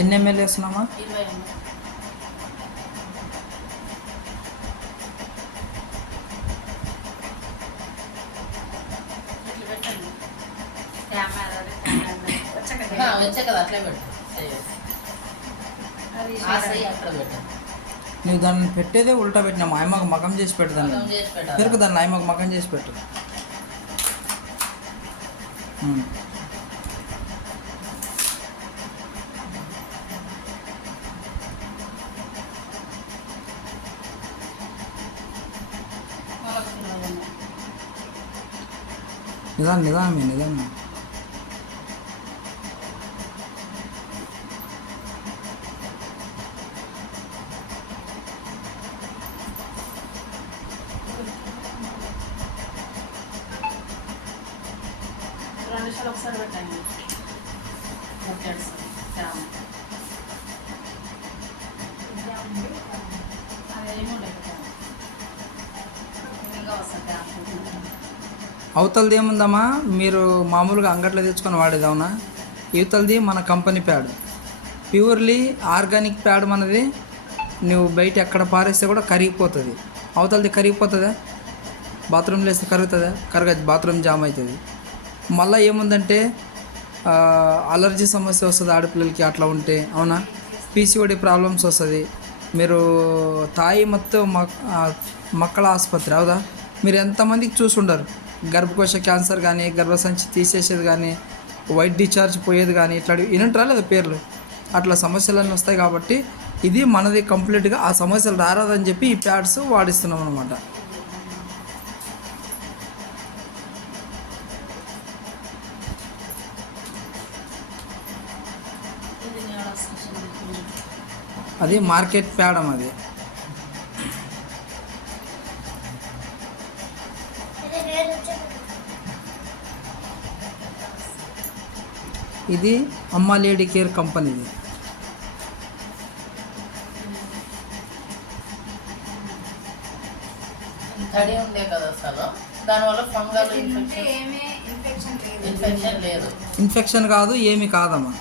ఎన్ని ML వేస్తున్నామా? 20 ml. ఇట్లా పెట్టండి. వచ్చే కదా అట్లే పెట్టు. అక్కడ పెట్టు. నువ్వు దాన్ని పెట్టేదే ఉల్టా పెట్టినా మా అమ్మకు మకం చేసి పెడతాను. పెరుగు దాన్ని అమ్మకు మకం చేసి పెట్టు. నిదానమే ఒకసారి పెట్టండి. అవతలది ఏముందమ్మా, మీరు మామూలుగా అంగట్లో తెచ్చుకొని వాడేదవునా? ఇవతలది మన company pad, purely organic pad మనది. నువ్వు బయట ఎక్కడ పారేస్తే కూడా కరిగిపోతుంది. అవతలది కరిగిపోతుందా? బాత్రూంలో వేస్తే కరుగుతుందా? కరగదు, బాత్రూమ్ జామ్ అవుతుంది. మళ్ళీ ఏముందంటే అలర్జీ సమస్య వస్తుంది ఆడపిల్లలకి అట్లా ఉంటే, అవునా? పీసీఓడి ప్రాబ్లమ్స్ వస్తుంది. మీరు తాయి మొత్తం మక్కల ఆసుపత్రి అవుదా? మీరు ఎంతమందికి చూసుండరు? గర్భకోశ క్యాన్సర్ కానీ, గర్భసంచి తీసేసేది కానీ, వైట్ డిశ్చార్జ్ పోయేది కానీ, ఇట్లా వినంటారా లేదా పేర్లు? అట్లా సమస్యలన్నీ వస్తాయి. కాబట్టి ఇది మనది కంప్లీట్గా ఆ సమస్యలు రారాదని చెప్పి ఈ ప్యాడ్స్ వాడిస్తున్నాం అనమాట. అది మార్కెట్ ప్యాడ్ అది. ఇది అమ్మ లేడీ కేర్ కంపెనీది. తడి ఉండే కదా అసలు, దానివల్ల ఫంగల్ ఇన్ఫెక్షన్ లేదు. ఇన్ఫెక్షన్ కాదు, ఏమి కాదమ్మా.